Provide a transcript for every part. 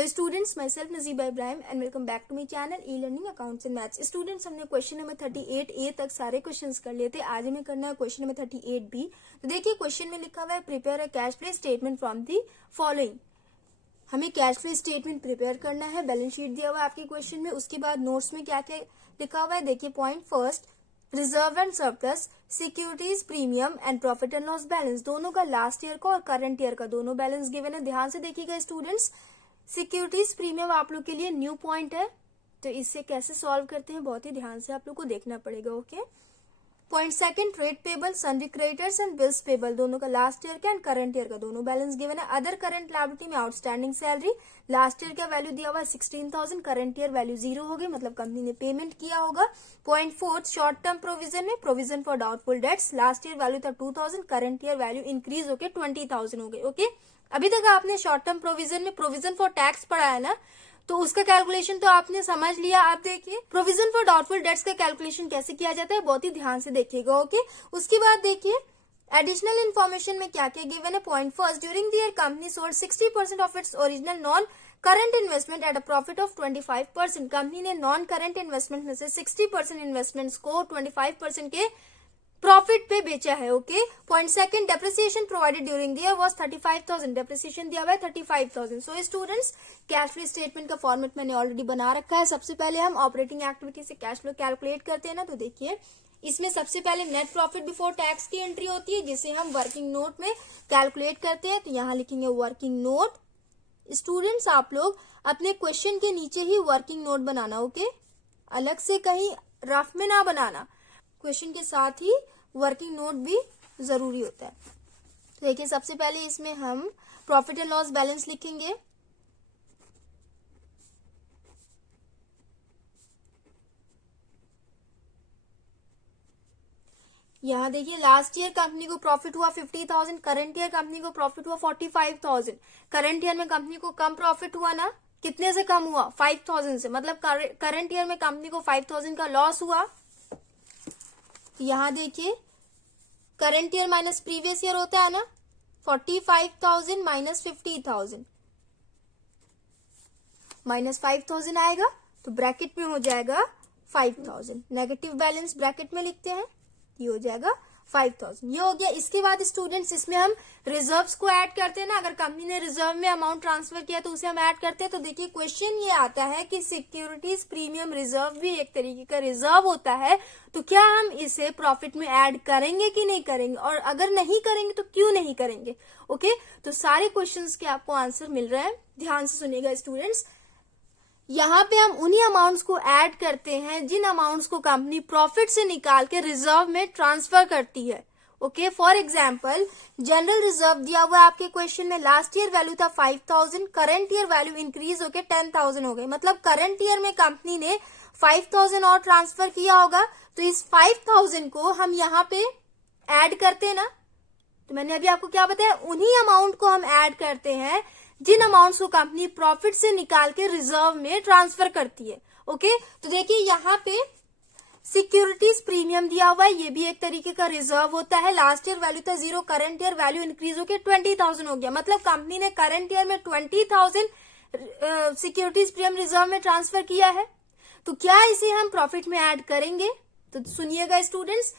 Hello students, myself Najiba Ibrahim and welcome back to my channel E learning accounts and maths. Students, हमने question number 38A तक सारे questions कर लिए थे। आज हमें करना है क्वेश्चन नंबर 38B। तो देखिए क्वेश्चन में लिखा हुआ है prepare a cash flow statement from the following. हमें कैश फ्लो स्टेटमेंट प्रिपेयर करना है, बैलेंस शीट दिया हुआ है आपके क्वेश्चन में। उसके बाद नोट्स में क्या क्या लिखा हुआ है देखिए। Point first, reserve and surplus, securities premium and profit and loss balance, दोनों का लास्ट ईयर का और करंट ईयर का दोनों बैलेंस गिवन है। ध्यान से देखिएगा स्टूडेंट्स। सिक्योरिटीज प्रीमियम आप लोग के लिए न्यू पॉइंट है, तो इससे कैसे सॉल्व करते हैं बहुत ही ध्यान से आप लोग को देखना पड़ेगा। Okay. Point second, trade payable, sundry creditors and bills payable, दोनों का लास्ट ईयर का एंड करंट ईयर का दोनों बैलेंस गिवन है। अदर करंट लायबिलिटी में आउटस्टैंडिंग सैलरी, लास्ट ईयर का वैल्यू दिया हुआ है 16,000, करंट ईयर वैल्यू 0 होगी, मतलब कंपनी ने पेमेंट किया होगा। Point fourth, short term provision में provision for doubtful debts, last year value था 2,000, करंट ईयर वैल्यू इंक्रीज होकर 20,000 हो गई। ओके। अभी तक आपने शॉर्ट टर्म प्रोविजन में प्रोविजन फॉर टैक्स पढ़ा है ना, तो उसका कैलकुलेशन तो आपने समझ लिया। आप देखिए प्रोविजन फॉर डाउटफुल डेट्स का कैलकुलेशन कैसे किया जाता है, बहुत ही ध्यान से देखिएगा। ओके। उसके बाद देखिए एडिशनल इन्फॉर्मेशन में क्या क्या गिवन है। Point first, during the year company sold 60% of its original non current investment at a profit of 25%। Company ने नॉन करंट इन्वेस्टमेंट में से 60% इन्वेस्टमेंट्स को 25% के प्रॉफिट पे बेचा है। Okay. Point second, depreciation provided during the year was 35,000, depreciation दिया हुआ है 35,000। So students, cash flow statement का फॉर्मेट मैंने ऑलरेडी बना रखा है। सबसे पहले हम ऑपरेटिंग एक्टिविटी से कैश फ्लो कैलकुलेट करते हैं ना, तो देखिए इसमें सबसे पहले नेट प्रॉफिट बिफोर टैक्स की एंट्री होती है, जिसे हम वर्किंग नोट में कैलकुलेट करते हैं। तो यहाँ लिखेंगे वर्किंग नोट। स्टूडेंट्स, आप लोग अपने क्वेश्चन के नीचे ही वर्किंग नोट बनाना। ओके, अलग से कहीं रफ में ना बनाना, क्वेश्चन के साथ ही वर्किंग नोट भी जरूरी होता है। तो देखिए सबसे पहले इसमें हम प्रॉफिट एंड लॉस बैलेंस लिखेंगे। यहाँ देखिए लास्ट ईयर कंपनी को प्रॉफिट हुआ 50,000, करंट ईयर कंपनी को प्रॉफिट हुआ 45,000। करंट ईयर में कंपनी को कम प्रॉफिट हुआ ना, कितने से कम हुआ? 5,000 से, मतलब करंट ईयर में कंपनी को 5,000 का लॉस हुआ। यहाँ देखिए current year minus previous year होता है ना, 45,000 माइनस 50,000, माइनस 5,000 आएगा, तो ब्रैकेट में हो जाएगा 5,000। नेगेटिव बैलेंस ब्रैकेट में लिखते हैं, ये हो जाएगा 5,000। ये हो गया। इसके बाद स्टूडेंट्स इसमें हम रिजर्व्स को ऐड करते हैं ना, अगर कंपनी ने रिजर्व में अमाउंट ट्रांसफर किया तो उसे हम ऐड करते हैं। तो देखिए क्वेश्चन ये आता है कि सिक्योरिटीज प्रीमियम रिजर्व भी एक तरीके का रिजर्व होता है, तो क्या हम इसे प्रॉफिट में ऐड करेंगे कि नहीं करेंगे, और अगर नहीं करेंगे तो क्यों नहीं करेंगे। ओके, तो सारे क्वेश्चंस के आपको आंसर मिल रहे हैं, ध्यान से सुनिएगा स्टूडेंट्स। यहाँ पे हम उन्हीं अमाउंट्स को ऐड करते हैं जिन अमाउंट्स को कंपनी प्रॉफिट से निकाल के रिजर्व में ट्रांसफर करती है। Okay, for example general reserve दिया हुआ है आपके क्वेश्चन में, लास्ट ईयर वैल्यू था 5,000, करंट ईयर वैल्यू इंक्रीज होके 10,000 हो गई, मतलब करंट ईयर में कंपनी ने 5,000 और ट्रांसफर किया होगा। तो इस 5,000 को हम यहाँ पे ऐड करते हैं ना, तो मैंने अभी आपको क्या बताया, उन्हीं अमाउंट को हम ऐड करते हैं जिन अमाउंट्स को कंपनी प्रॉफिट से निकाल के रिजर्व में ट्रांसफर करती है। ओके, तो देखिए यहाँ पे सिक्योरिटीज प्रीमियम दिया हुआ है, ये भी एक तरीके का रिजर्व होता है। लास्ट ईयर वैल्यू था 0, करंट ईयर वैल्यू इंक्रीज होकर 20,000 हो गया, मतलब कंपनी ने करंट ईयर में 20,000 सिक्योरिटीज प्रीमियम रिजर्व में ट्रांसफर किया है। तो क्या इसे हम प्रॉफिट में ऐड करेंगे? तो सुनिएगा स्टूडेंट्स,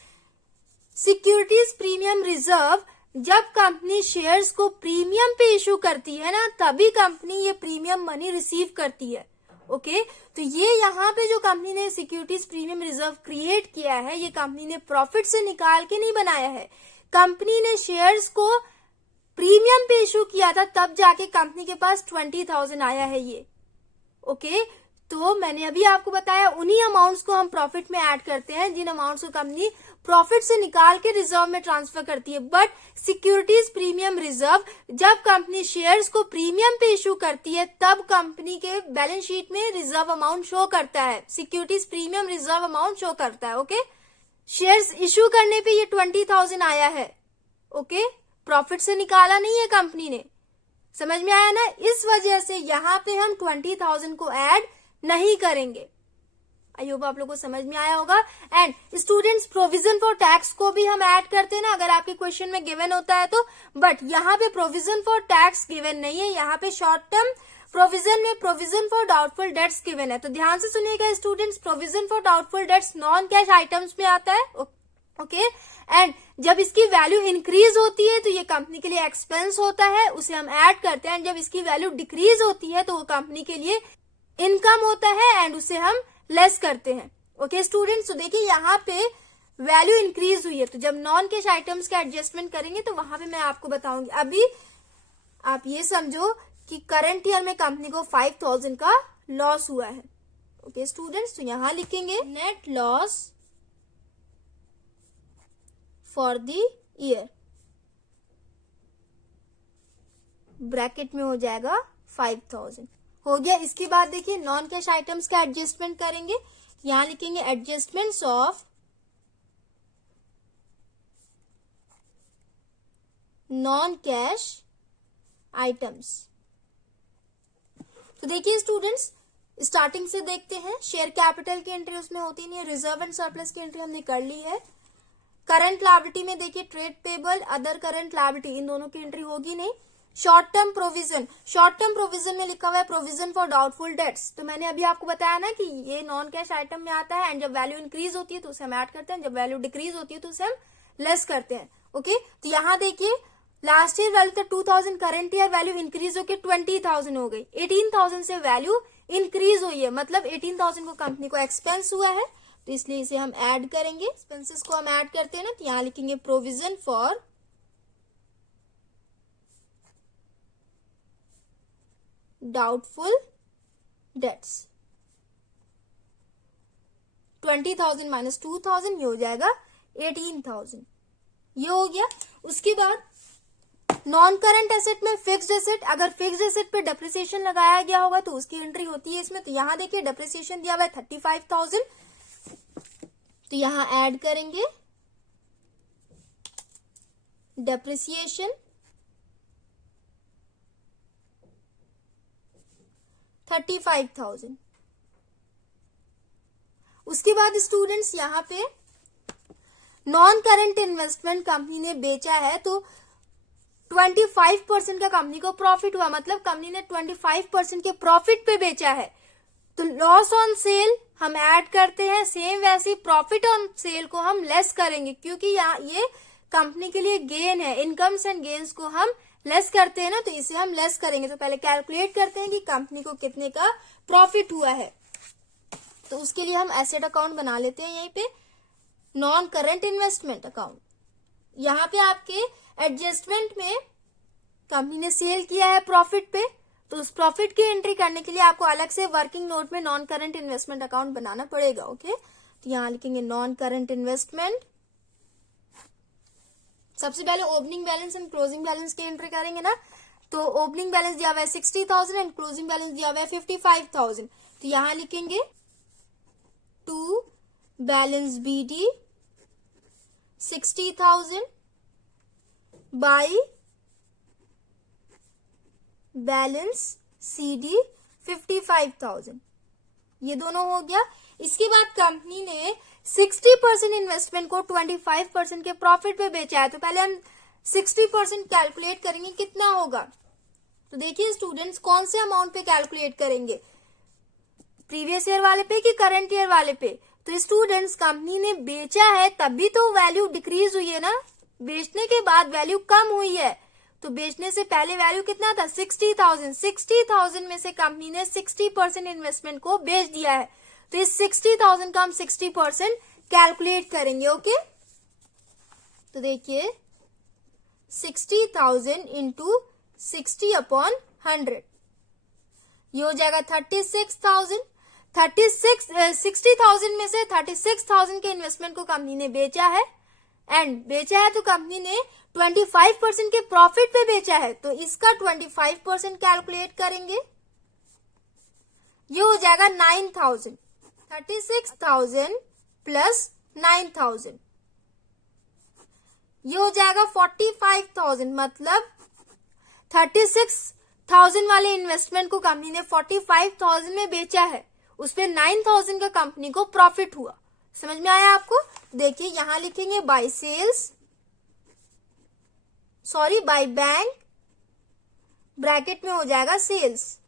सिक्योरिटीज प्रीमियम रिजर्व जब कंपनी शेयर्स को प्रीमियम पे इशू करती है ना, तभी कंपनी ये प्रीमियम मनी रिसीव करती है। ओके, तो ये यहाँ पे जो कंपनी ने सिक्योरिटीज प्रीमियम रिजर्व क्रिएट किया है, ये कंपनी ने प्रॉफिट से निकाल के नहीं बनाया है। कंपनी ने शेयर्स को प्रीमियम पे इशू किया था, तब जाके कंपनी के पास 20,000 आया है ये। ओके, तो मैंने अभी आपको बताया उन्हीं अमाउंट्स को हम प्रॉफिट में ऐड करते हैं जिन अमाउंट्स को कंपनी प्रॉफिट से निकाल के रिजर्व में ट्रांसफर करती है। बट सिक्योरिटीज प्रीमियम रिजर्व जब कंपनी शेयर्स को प्रीमियम पे इशू करती है, तब कंपनी के बैलेंस शीट में रिजर्व अमाउंट शो करता है, securities premium reserve amount show करता है। ओके, शेयर्स इशू करने पे ये 20,000 आया है। ओके, प्रॉफिट से निकाला नहीं है कंपनी ने, समझ में आया ना। इस वजह से यहाँ पे हम 20,000 को ऐड नहीं करेंगे। आई होप आप लोगों को समझ में आया होगा। And students, provision for tax को भी हम ऐड करते हैं ना, अगर आपके क्वेश्चन में गिवन होता है तो, बट यहाँ पे प्रोविजन फॉर टैक्स गिवन नहीं है। यहाँ पे शॉर्ट टर्म प्रोविजन में provision for doubtful dates given है, तो ध्यान से सुनिएगा students, provision for doubtful dates non cash items में आता है, ओके। एंड जब इसकी वैल्यू इंक्रीज होती है तो ये कंपनी के लिए एक्सपेंस होता है, उसे हम ऐड करते हैं, एंड जब इसकी वैल्यू डिक्रीज होती है तो वो कंपनी के लिए इनकम होता है एंड उसे हम लेस करते हैं, ओके स्टूडेंट्स। तो देखिए यहाँ पे वैल्यू इंक्रीज हुई है, तो जब नॉन कैश आइटम्स का एडजस्टमेंट करेंगे तो वहां पे मैं आपको बताऊंगी। अभी आप ये समझो कि करंट ईयर में कंपनी को 5000 का लॉस हुआ है, ओके स्टूडेंट्स। तो यहां लिखेंगे net loss for the year, bracket में हो जाएगा 5000, हो गया। इसके बाद देखिए नॉन कैश आइटम्स का एडजस्टमेंट करेंगे, यहां लिखेंगे adjustments of non cash items. तो देखिए स्टूडेंट्स, स्टार्टिंग से देखते हैं। शेयर कैपिटल की एंट्री उसमें होती नहीं है, रिजर्व एंड सरप्लस की एंट्री हमने कर ली है। करंट लायबिलिटी में देखिए trade payable, other current liability, इन दोनों की एंट्री होगी नहीं। Short term provision, short term provision में लिखा हुआ है प्रोविजन फॉर डाउटफुल डेट्स, तो मैंने अभी आपको बताया ना कि ये नॉन कैश आइटम में आता है, एंड जब वैल्यू इंक्रीज होती है तो उसे हम ऐड करते हैं, जब वैल्यू डिक्रीज होती है तो उसे हम लेस करते हैं, ओके। तो यहाँ देखिए लास्ट ईयर वैल्यू था 2000, करंट ईयर वैल्यू इंक्रीज होकर 20,000 हो गई, 18,000 से वैल्यू इंक्रीज हुई है, मतलब 18,000 को कंपनी को एक्सपेंस हुआ है, तो इसलिए इसे हम ऐड करेंगे। एक्सपेंसेस को हम ऐड करते हैं ना, तो यहां लिखेंगे provision for doubtful dates, 20,000 minus 2,000, ये हो जाएगा 18,000, ये हो गया। उसके बाद नॉन करंट एसेट में फिक्स्ड एसेट, अगर फिक्स्ड एसेट पे डेप्रिसिएशन लगाया गया होगा तो उसकी एंट्री होती है इसमें। तो यहां देखिए डेप्रिसिएशन दिया हुआ है 35,000, तो यहां ऐड करेंगे डेप्रिसिएशन 35,000। उसके बाद स्टूडेंट्स यहां पे नॉन करंट इन्वेस्टमेंट कंपनी ने बेचा है, तो 25% का कंपनी को प्रॉफिट हुआ, मतलब कंपनी ने 25% के प्रॉफिट पे बेचा है, तो लॉस ऑन सेल हम ऐड करते हैं, सेम वैसे प्रॉफिट ऑन सेल को हम लेस करेंगे, क्योंकि यहाँ ये कंपनी के लिए गेन है, इनकम्स एंड गेन्स को हम लेस करते हैं ना, तो इसे हम लेस करेंगे। तो पहले कैलकुलेट करते हैं कि कंपनी को कितने का प्रॉफिट हुआ है, तो उसके लिए हम एसेट अकाउंट बना लेते हैं यहीं पे, नॉन करंट इन्वेस्टमेंट अकाउंट। यहाँ पे आपके एडजस्टमेंट में कंपनी ने सेल किया है प्रॉफिट पे, तो उस प्रॉफिट की एंट्री करने के लिए आपको अलग से वर्किंग नोट में नॉन करंट इन्वेस्टमेंट अकाउंट बनाना पड़ेगा, ओके। तो यहां लिखेंगे नॉन करंट इन्वेस्टमेंट। सबसे पहले opening balance and closing balance की एंट्री करेंगे ना, तो ओपनिंग बैलेंस दिया हुआ है 60,000 एंड क्लोजिंग बैलेंस दिया हुआ है 55,000, तो यहां लिखेंगे to balance BD 60,000 by balance CD 55,000, ये दोनों हो गया। इसके बाद कंपनी ने 60% इन्वेस्टमेंट को 25% के प्रॉफिट पे बेचा है, तो पहले हम 60% कैलकुलेट करेंगे कितना होगा। तो देखिए स्टूडेंट्स, कौन से अमाउंट पे कैलकुलेट करेंगे, प्रीवियस ईयर वाले पे कि करंट ईयर वाले पे। तो स्टूडेंट्स, कंपनी ने बेचा है तभी तो वैल्यू डिक्रीज हुई है ना, बेचने के बाद वैल्यू कम हुई है, तो बेचने से पहले वैल्यू कितना था 60,000, 60,000 में से कंपनी ने 60% इन्वेस्टमेंट को बेच दिया है, तो इस 60,000 का हम 60% कैलकुलेट करेंगे, ओके। तो देखिए 60,000 इंटू 60/100, ये हो जाएगा 36,000। 60,000 में से 36,000 के इन्वेस्टमेंट को कंपनी ने बेचा है, एंड बेचा है तो कंपनी ने 25% के प्रॉफिट पे बेचा है, तो इसका 25% कैलकुलेट करेंगे, ये हो जाएगा 9,000। 36,000 प्लस 9,000, ये हो जाएगा 45,000, मतलब 36,000 वाले इन्वेस्टमेंट को कंपनी ने 45,000 में बेचा है, उस पे 9,000 का कंपनी को प्रॉफिट हुआ। समझ में आया आपको? देखिए यहां लिखेंगे बाय बैंक, ब्रैकेट में हो जाएगा सेल्स,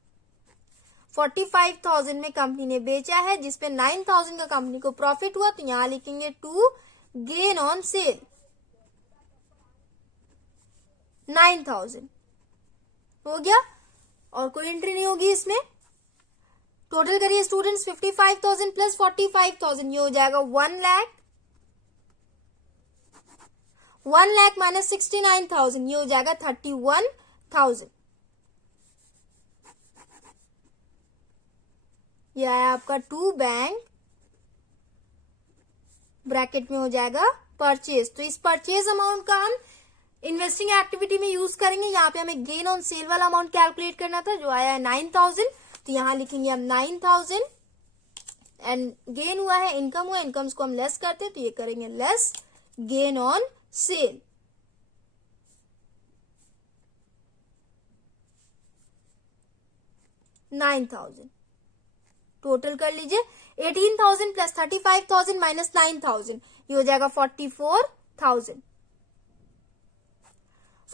45,000 में कंपनी ने बेचा है, जिसपे 9,000 का कंपनी को प्रॉफिट हुआ, तो यहां लिखेंगे टू गेन ऑन सेल 9,000 हो गया, और कोई एंट्री नहीं होगी इसमें। टोटल करिए स्टूडेंट्स 55,000 प्लस 45,000, ये हो जाएगा 1 लाख। 1 लाख माइनस 69,000, ये हो जाएगा 31,000। यह है आपका टू बैंक, ब्रैकेट में हो जाएगा परचेज। तो इस परचेज अमाउंट का हम इन्वेस्टिंग एक्टिविटी में यूज करेंगे। यहाँ पे हमें गेन ऑन सेल वाला अमाउंट कैलकुलेट करना था, जो आया है 9,000, तो यहाँ लिखेंगे हम 9,000 एंड गेन हुआ है, इनकम हुआ, इनकम्स को हम लेस करते हैं, तो ये करेंगे less gain on sale. $9,000 total कर लीजिए। 18,000 प्लस 35,000 माइनस 9,000, ये हो जाएगा 44,000।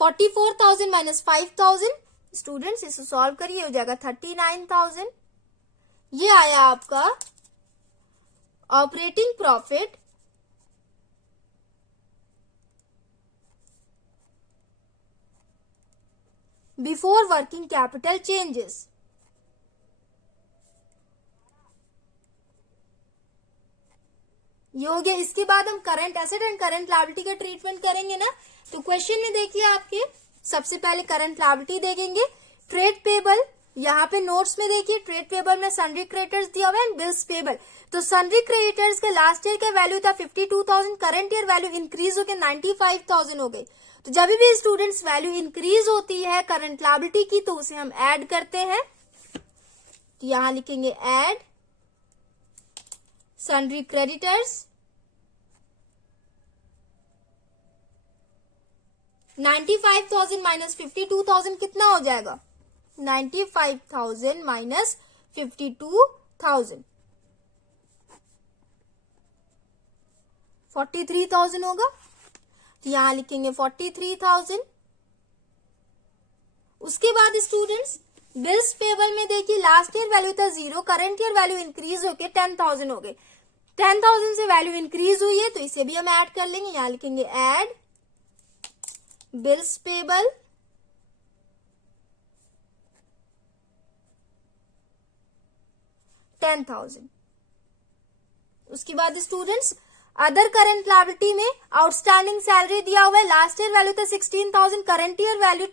44,000 माइनस 5,000, स्टूडेंट्स इसे सॉल्व करिए, हो जाएगा 39,000। ये आया आपका operating profit before working capital changes. ये हो गया। इसके बाद हम current asset and current liability का ट्रीटमेंट करेंगे ना। तो क्वेश्चन में देखिए आपके सबसे पहले करंट लायबिलिटी देखेंगे, ट्रेड पेबल। यहाँ पे नोट्स में देखिए ट्रेड पेबल में सन्ड्री क्रेडिटर्स दिया हुआ है एंड बिल्स पेबल। तो सन्ड्री क्रेडिटर्स का लास्ट ईयर का वैल्यू था 52,000, करंट ईयर वैल्यू इंक्रीज होकर 95,000 हो गई। तो जब भी स्टूडेंट्स वैल्यू इंक्रीज होती है करंट लायबिलिटी की, तो उसे हम ऐड करते हैं। तो यहां लिखेंगे ऐड सन्ड्री क्रेडिटर्स 95,000 माइनस 52,000 कितना हो जाएगा? 95,000 माइनस 52,000 43,000 होगा। तो यहां लिखेंगे 43,000। उसके बाद स्टूडेंट्स बिल्स पेबल में देखिए लास्ट ईयर वैल्यू था 0, करंट ईयर वैल्यू इंक्रीज होके 10,000 हो गए। 10,000 से वैल्यू इंक्रीज हुई है, तो इसे भी हम ऐड कर लेंगे। यहां लिखेंगे ऐड बिल्स पेबल 10,000। उसके बाद स्टूडेंट्स अदर करंट लायबिलिटी में आउटस्टैंडिंग सैलरी दिया हुआ है, लास्ट ईयर वैल्यू था 16,000, करंट ईयर वैल्यू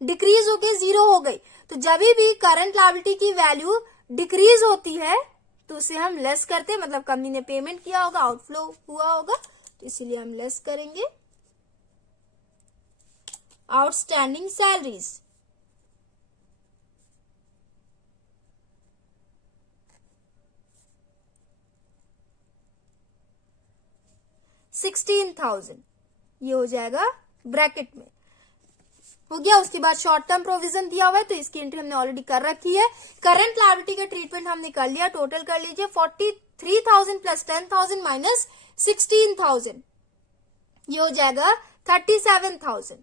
डिक्रीज होके 0 हो गई। तो जब भी करंट लायबिलिटी की वैल्यू डिक्रीज होती है तो उसे हम लेस करते हैं, मतलब कंपनी ने पेमेंट किया होगा, आउटफ्लो हुआ होगा, तो इसीलिए हम लेस करेंगे आउटस्टैंडिंग सैलरीज। $16,000 ये हो जाएगा ब्रैकेट में हो गया। उसके बाद शॉर्ट टर्म प्रोविजन दिया हुआ है, तो इसकी एंट्री हमने ऑलरेडी कर रखी है। करंट लायबिलिटी का ट्रीटमेंट हमने कर लिया। टोटल कर लीजिए 43,000 प्लस 10,000 माइनस 16,000, ये हो जाएगा 37,000।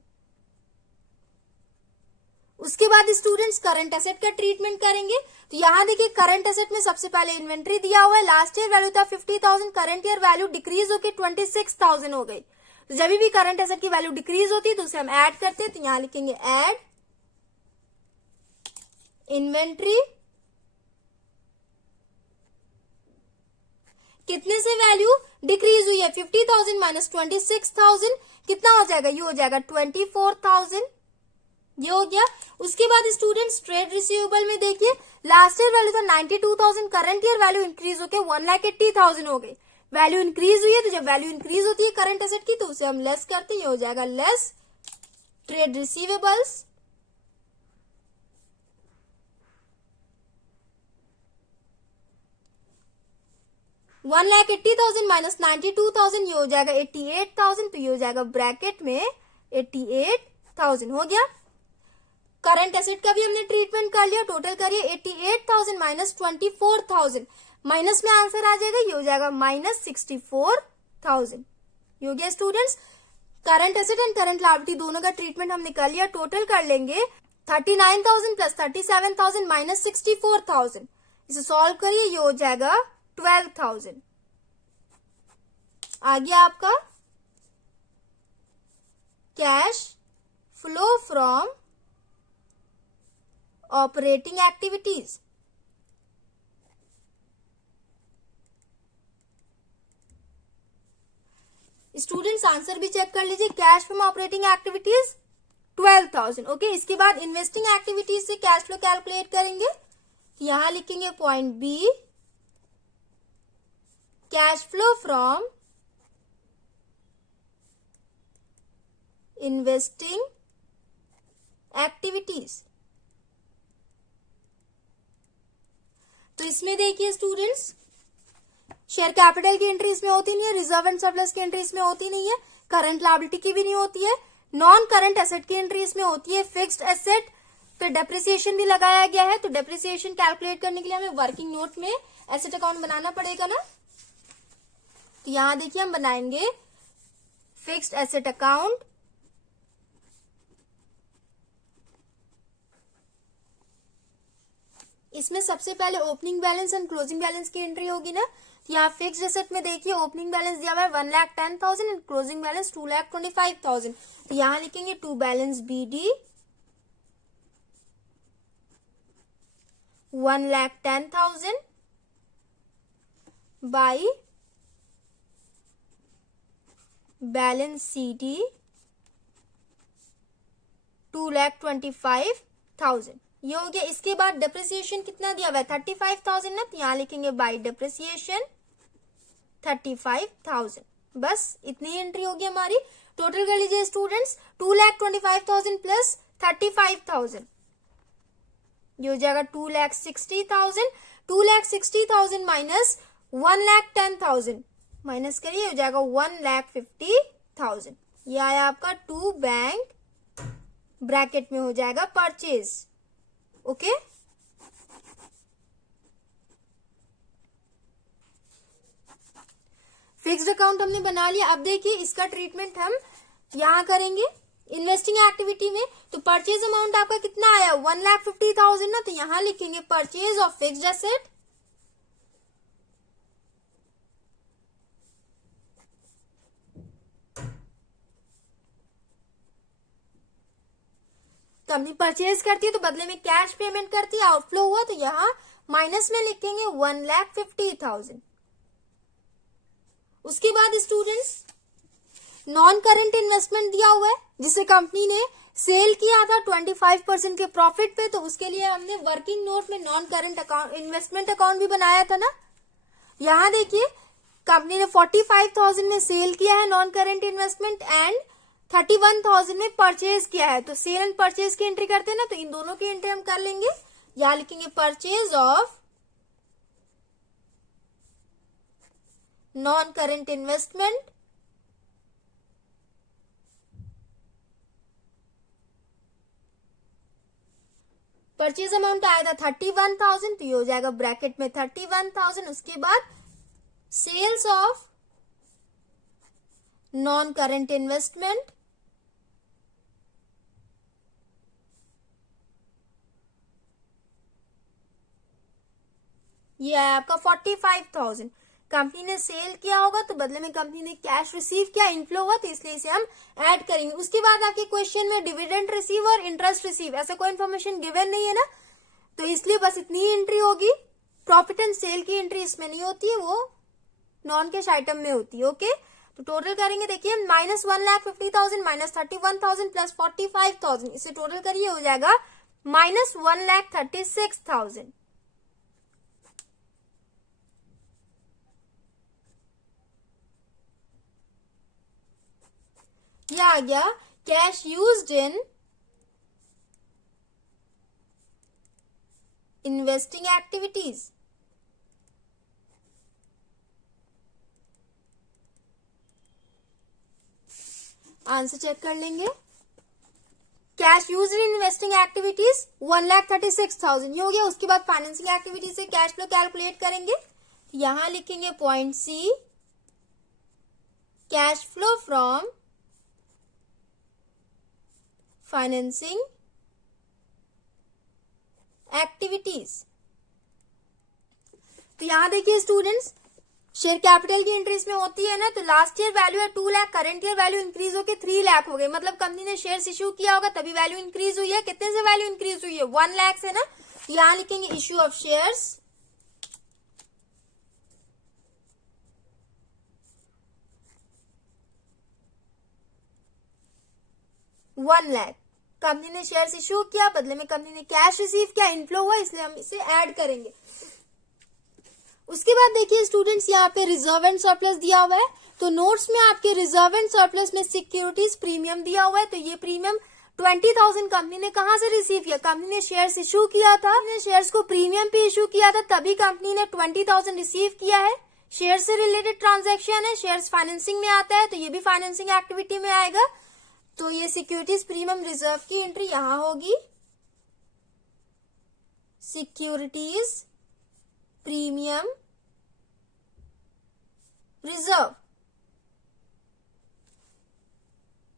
उसके बाद स्टूडेंट्स करंट एसेट का ट्रीटमेंट करेंगे। तो यहां देखिए करंट एसेट में सबसे पहले इन्वेंट्री दिया हुआ है, लास्ट ईयर वैल्यू था 50,000, करंट ईयर वैल्यू डिक्रीज होकर 26,000 हो गई। तो जब भी करंट एसेट की वैल्यू डिक्रीज होती है तो उसे हम ऐड करते हैं। तो यहां लिखेंगे ऐड इन्वेंट्री कितने से वैल्यू डिक्रीज हुई है, 50,000 माइनस 26,000 कितना हो जाएगा? ये हो जाएगा 24,000, ये हो गया। उसके बाद स्टूडेंट्स ट्रेड रिसीवेबल में देखिए लास्ट ईयर वैल्यू था 92,000, करंट ईयर वैल्यू इंक्रीज होकर 1,80,000 हो गई। वैल्यू इंक्रीज हुई है, तो जब वैल्यू इंक्रीज होती है करंट एसेट की, तो उसे हम लेस करते हैं, ये हो जाएगा लेस ट्रेड रिसीवेबल्स। $1,80,000 माइनस 92,000, ये हो जाएगा 88,000, तो ये हो जाएगा ब्रैकेट में 88,000 हो गया। करंट एसेट का भी हमने ट्रीटमेंट कर लिया। टोटल करिए 88,000 माइनस 24,000, माइनस में आंसर आ जाएगा, ये हो जाएगा माइनस 64,000। ये हो गया students. Current asset and current liability दोनों का ट्रीटमेंट हमने कर लिया। टोटल कर लेंगे 39,000 प्लस 37,000 माइनस 64,000, इसे सॉल्व करिए, ये हो जाएगा 12,000। आ गया आपका cash flow from operating activities. Students answer भी चेक कर लीजिए, कैश फ्रॉम ऑपरेटिंग एक्टिविटीज 12,000। ओके, इसके बाद इन्वेस्टिंग एक्टिविटीज से कैश फ्लो कैलकुलेट करेंगे। यहां लिखेंगे point B, cash flow from investing activities. तो इसमें देखिए स्टूडेंट्स, शेयर कैपिटल की एंट्री इसमें होती नहीं है, रिजर्व एंड सरप्लस की एंट्री इसमें होती नहीं है, करंट लायबिलिटी की भी नहीं होती है, नॉन करंट एसेट की एंट्री इसमें होती है, फिक्स्ड एसेट पे डेप्रिसिएशन भी लगाया गया है। तो डेप्रिसिएशन कैलकुलेट करने के लिए हमें वर्किंग नोट में एसेट अकाउंट बनाना पड़ेगा ना। तो यहां देखिए हम बनाएंगे फिक्स्ड एसेट अकाउंट, इसमें सबसे पहले opening balance and closing balance की एंट्री होगी ना। यहाँ फिक्स्ड एसेट में देखिए ओपनिंग बैलेंस दिया हुआ है 1,10,000 एंड क्लोजिंग बैलेंस 2,25,000। तो यहाँ लिखेंगे to balance BD 1,10,000 by balance CD 2,25,000। ये हो गया। इसके बाद डेप्रिसिएशन कितना दिया हुआ है 35,000 ना, तो यहाँ लिखेंगे बाई डेप्रिसिएशन 35,000। बस इतनी एंट्री होगी हमारी। टोटल कर लीजिए स्टूडेंट्स, 2,25,000 प्लस 35,000, ये हो जाएगा 2,60,000। 2,60,000 माइनस 1,10,000 माइनस करिए, हो जाएगा 1,50,000। ये आया आपका टू बैंक ब्रैकेट में हो जाएगा परचेज। ओके, फिक्स्ड अकाउंट हमने बना लिया। अब देखिए इसका ट्रीटमेंट हम यहां करेंगे इन्वेस्टिंग एक्टिविटी में। तो परचेज अमाउंट आपका कितना आया 1,50,000 ना, तो यहां लिखेंगे परचेज ऑफ फिक्स्ड एसेट तो हमने परचेज करती है तो बदले में कैश पेमेंट करती है, आउटफ्लो हुआ तो यहाँ माइनस में लिखेंगे 1,50,000। उसके बाद स्टूडेंट्स नॉन करंट इन्वेस्टमेंट दिया हुआ है जिसे कंपनी ने सेल किया था 25% के प्रॉफिट पे, तो उसके लिए हमने वर्किंग नोट में non current account investment account भी बनाया था ना। यहां देखिए कंपनी ने 45,000 में सेल किया है नॉन करंट इन्वेस्टमेंट एंड 31,000 में परचेज किया है। तो सेल एंड परचेज की एंट्री करते हैं ना, तो इन दोनों की एंट्री हम कर लेंगे। यहां लिखेंगे purchase of non current investment purchase amount आया था 31,000, तो ये हो जाएगा ब्रैकेट में 31,000। उसके बाद sales of non current investment ये है आपका 45,000। कंपनी ने सेल किया होगा तो बदले में कंपनी ने कैश रिसीव किया, इनफ्लो हुआ, तो इसलिए इसे हम ऐड करेंगे। उसके बाद आपके क्वेश्चन में डिविडेंड रिसीव और इंटरेस्ट रिसीव ऐसा कोई इन्फॉर्मेशन गिवन नहीं है ना, तो इसलिए बस इतनी ही एंट्री होगी। प्रॉफिट एंड सेल की एंट्री इसमें नहीं होती है, वो नॉन कैश आइटम में होती है। ओके, तो टोटल करेंगे देखिए माइनस 1,50,000 माइनस 31,000 प्लस 45,000, इसे टोटल करिए हो जाएगा माइनस 1,36,000। ये आ गया cash used in investing activities. Answer check कर लेंगे। Cash used in investing activities 1,36,000 ये हो गया। उसके बाद फाइनेंसिंग एक्टिविटीज से कैश फ्लो कैलकुलेट करेंगे। यहां लिखेंगे point C, cash flow from financing activities. तो यहां देखिए स्टूडेंट्स, शेयर कैपिटल की एंट्री इसमें होती है ना, तो लास्ट ईयर वैल्यू है 2 lakh, current year value increase होकर 3 लाख हो गई, मतलब कंपनी ने शेयर्स इश्यू किया होगा तभी वैल्यू इंक्रीज हुई है। कितने से वैल्यू इंक्रीज हुई है? 1 लाख से ना। यहां लिखेंगे issue of shares 1 lakh. Company ने शेयर्स इश्यू किया, बदले में कंपनी ने कैश रिसीव किया, इनफ्लो हुआ, इसलिए हम इसे ऐड करेंगे। उसके बाद देखिए स्टूडेंट्स, यहाँ पे रिजर्व एंड सरप्लस दिया हुआ है, तो नोट्स में आपके रिजर्व एंड सरप्लस में सिक्योरिटीज प्रीमियम दिया हुआ है। तो ये प्रीमियम 20,000 कंपनी ने कहां से रिसीव किया? कंपनी ने शेयर्स इश्यू किया था, शेयर्स को प्रीमियम पे इश्यू किया था, तभी कंपनी ने 20,000 रिसीव किया है। शेयर से रिलेटेड ट्रांजेक्शन है, शेयर्स फाइनेंसिंग में आता है, तो ये भी फाइनेंसिंग एक्टिविटी में आएगा। तो ये सिक्योरिटीज प्रीमियम रिजर्व की एंट्री यहां होगी, सिक्योरिटीज प्रीमियम रिजर्व,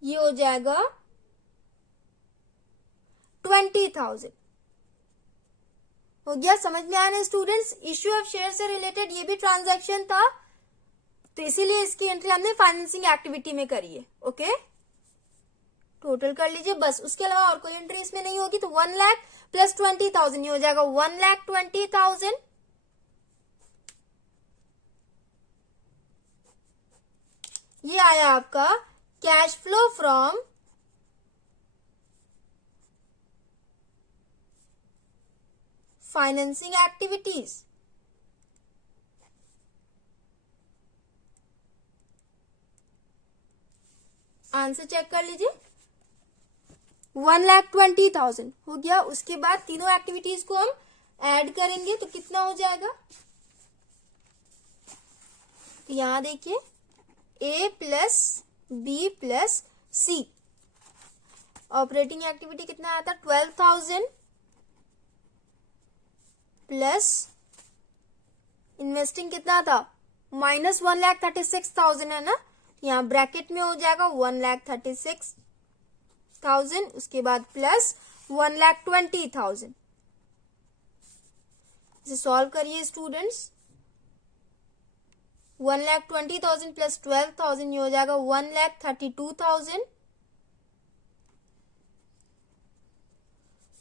ये हो जाएगा 20,000। हो गया? समझ में आया ना स्टूडेंट्स? इश्यू ऑफ शेयर से रिलेटेड ये भी ट्रांजैक्शन था, तो इसीलिए इसकी एंट्री हमने फाइनेंसिंग एक्टिविटी में करी है। ओके, टोटल कर लीजिए बस, उसके अलावा और कोई एंट्री इसमें नहीं होगी। तो 1 लाख प्लस 20,000 ये हो जाएगा 1,20,000। ये आया आपका cash flow from financing activities. Answer check कर लीजिए, 1,20,000 हो गया। उसके बाद तीनों एक्टिविटीज को हम ऐड करेंगे तो कितना हो जाएगा? तो यहां देखिए A plus B plus C, operating activity कितना आया था? 12,000 प्लस इन्वेस्टिंग कितना था? माइनस 1,36,000 है ना, यहाँ ब्रैकेट में हो जाएगा 1,36,000, उसके बाद प्लस 1,20,000। इसे सॉल्व करिए स्टूडेंट्स, 1,20,000 प्लस 12,000 ये हो जाएगा 1,32,000।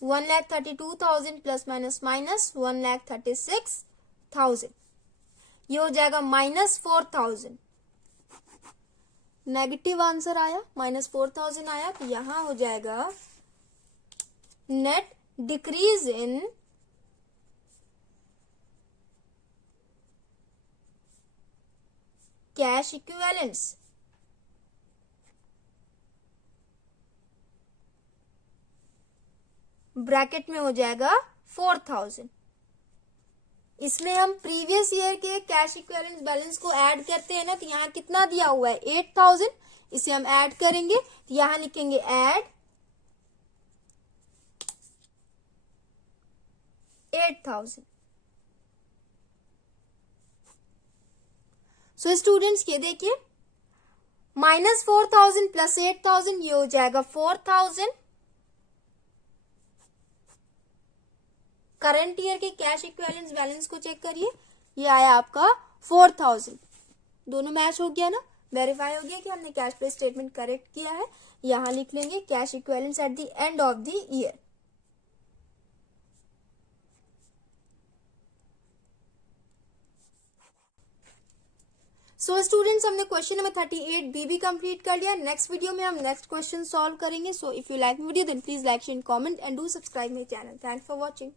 1,32,000 प्लस माइनस माइनस 1,36,000, ये हो जाएगा -4,000। नेगेटिव आंसर आया, -4,000 आया, तो यहां हो जाएगा net decrease in cash equivalents. Bracket में हो जाएगा 4,000। इसमें हम प्रीवियस ईयर के कैश इक्विवेलेंस बैलेंस को ऐड करते हैं ना, तो यहाँ कितना दिया हुआ है? 8,000। इसे हम ऐड करेंगे, तो यहां लिखेंगे ऐड 8,000। सो स्टूडेंट्स ये देखिए, -4,000 प्लस 8,000 ये हो जाएगा 4,000। करंट ईयर के कैश इक्विवेलेंस बैलेंस को चेक करिए, ये आया आपका 4,000। दोनों मैच हो गया ना, वेरीफाई हो गया कि हमने कैश फ्लो स्टेटमेंट करेक्ट किया है। यहां लिख लेंगे cash equivalence at the end of the year. So students, हमने क्वेश्चन नंबर 38B भी कंप्लीट कर लिया। नेक्स्ट वीडियो में हम नेक्स्ट क्वेश्चन सॉल्व करेंगे। So if you like video then please like share comment and do subscribe my channel. Thanks for watching.